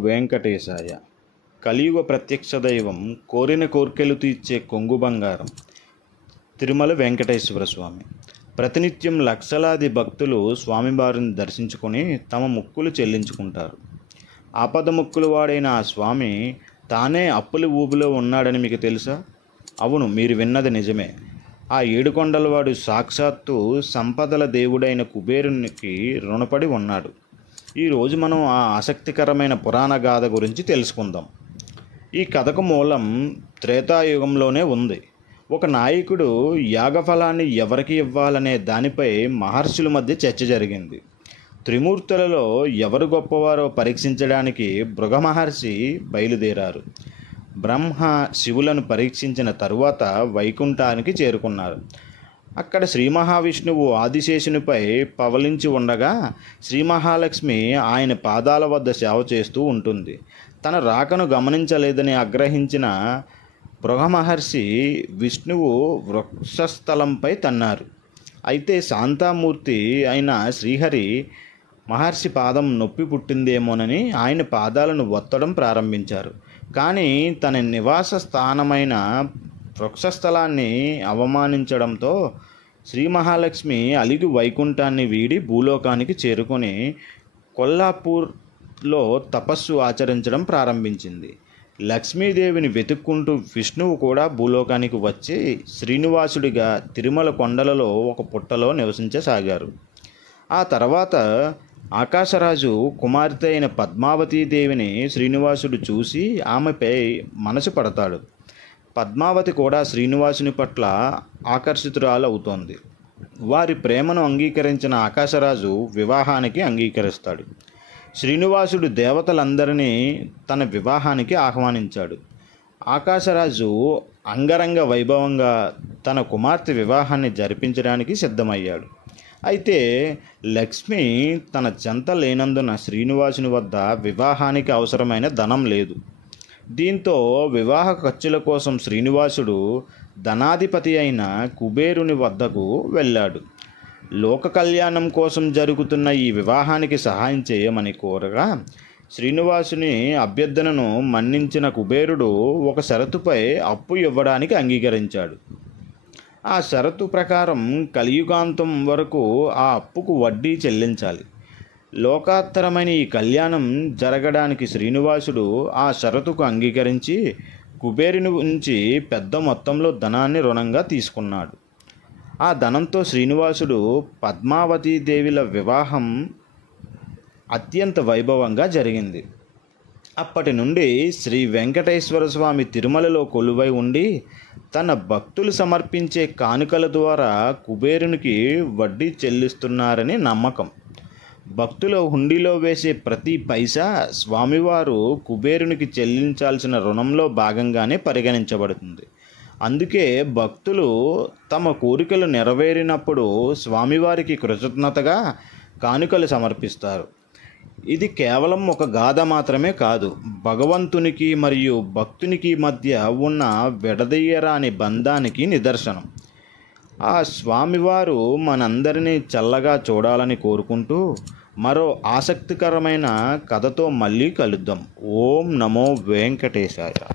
వెంకటేశాయ. కలియుగ ప్రత్యక్ష దైవం, కోరిన కోర్కెలు తీర్చే కొంగు బంగారం తిరుమల వెంకటేశ్వర స్వామి. ప్రతినిత్యం లక్షలాది భక్తులు స్వామివారిని దర్శించుకొని తమ మొక్కులు చెల్లించుకుంటారు. ఆపద మొక్కులు వాడైన ఆ స్వామి తానే అప్పుల ఊబిలో ఉన్నాడని మీకు తెలుసా? అవును, మీరు విన్నది నిజమే. ఆ ఏడుకొండలవాడు సాక్షాత్తు సంపదల దేవుడైన కుబేరునికి రుణపడి ఉన్నాడు. ఈరోజు మనం ఆ ఆసక్తికరమైన పురాణ గాథ గురించి తెలుసుకుందాం. ఈ కథకు మూలం త్రేతాయుగంలోనే ఉంది. ఒక నాయకుడు యాగఫలాన్ని ఎవరికి ఇవ్వాలనే దానిపై మహర్షుల మధ్య చర్చ జరిగింది. త్రిమూర్తులలో ఎవరు గొప్పవారో పరీక్షించడానికి భృగ మహర్షి బయలుదేరారు. బ్రహ్మ శివులను పరీక్షించిన తరువాత వైకుంఠానికి చేరుకున్నారు. అక్కడ శ్రీ మహావిష్ణువు ఆదిశేషునిపై పవలించి ఉండగా శ్రీ మహాలక్ష్మి ఆయన పాదాల వద్ద సేవ చేస్తూ ఉంటుంది. తన రాకను గమనించలేదని ఆగ్రహించిన భృగ మహర్షి విష్ణువు వృక్షస్థలంపై తన్నారు. అయితే శాంతామూర్తి అయిన శ్రీహరి మహర్షి పాదం నొప్పి పుట్టిందేమోనని ఆయన పాదాలను ఒత్తడం ప్రారంభించారు. కానీ తన నివాస స్థానమైన వృక్షస్థలాన్ని అవమానించడంతో శ్రీ మహాలక్ష్మి అలిగి వైకుంఠాన్ని వీడి భూలోకానికి చేరుకొని కొల్లాపూర్లో తపస్సు ఆచరించడం ప్రారంభించింది. లక్ష్మీదేవిని వెతుక్కుంటూ విష్ణువు కూడా భూలోకానికి వచ్చి శ్రీనివాసుడిగా తిరుమల కొండలలో ఒక పుట్టలో నివసించసాగారు. ఆ తర్వాత ఆకాశరాజు కుమార్తె అయిన పద్మావతీదేవిని శ్రీనివాసుడు చూసి ఆమెపై మనసు పడతాడు. పద్మావతి కూడా శ్రీనివాసుని పట్ల ఆకర్షితురాలవుతోంది. వారి ప్రేమను అంగీకరించిన ఆకాశరాజు వివాహానికి అంగీకరిస్తాడు. శ్రీనివాసుడు దేవతలందరినీ తన వివాహానికి ఆహ్వానించాడు. ఆకాశరాజు అంగరంగ వైభవంగా తన కుమార్తె వివాహాన్ని జరిపించడానికి సిద్ధమయ్యాడు. అయితే లక్ష్మి తన చెంత లేనందున శ్రీనివాసుని వద్ద వివాహానికి అవసరమైన ధనం లేదు. దీంతో వివాహ ఖర్చుల కోసం శ్రీనివాసుడు ధనాధిపతి అయిన కుబేరుని వద్దకు వెళ్ళాడు. లోక కళ్యాణం కోసం జరుగుతున్న ఈ వివాహానికి సహాయం చేయమని కోరగా శ్రీనివాసుని అభ్యర్థనను మన్నించిన కుబేరుడు ఒక షరతుపై అప్పు ఇవ్వడానికి అంగీకరించాడు. ఆ షరతు ప్రకారం కలియుగాంతం వరకు ఆ అప్పుకు వడ్డీ చెల్లించాలి. లోకాత్తరమైన ఈ కళ్యాణం జరగడానికి శ్రీనివాసుడు ఆ షరతుకు అంగీకరించి కుబేరుని నుంచి పెద్ద మొత్తంలో ధనాన్ని రుణంగా తీసుకున్నాడు. ఆ ధనంతో శ్రీనివాసుడు పద్మావతీదేవిల వివాహం అత్యంత వైభవంగా జరిగింది. అప్పటి నుండి శ్రీ వెంకటేశ్వర స్వామి తిరుమలలో కొలువై ఉండి తన భక్తులు సమర్పించే కానుకల ద్వారా కుబేరునికి వడ్డీ చెల్లిస్తున్నారని నమ్మకం. భక్తుల హుండీలో వేసే ప్రతి పైసా స్వామివారు కుబేరునికి చెల్లించాల్సిన రుణంలో భాగంగానే పరిగణించబడుతుంది. అందుకే భక్తులు తమ కోరికలు నెరవేరినప్పుడు స్వామివారికి కృతజ్ఞతగా కానుకలు సమర్పిస్తారు. ఇది కేవలం ఒక గాథ మాత్రమే కాదు, భగవంతునికి మరియు భక్తునికి మధ్య ఉన్న విడదీయరాని బంధానికి నిదర్శనం. ఆ స్వామివారు మనందరినీ చల్లగా చూడాలని కోరుకుంటూ మరో ఆసక్తికరమైన కథతో మళ్ళీ కలుద్దాం. ఓం నమో వెంకటేశాయ.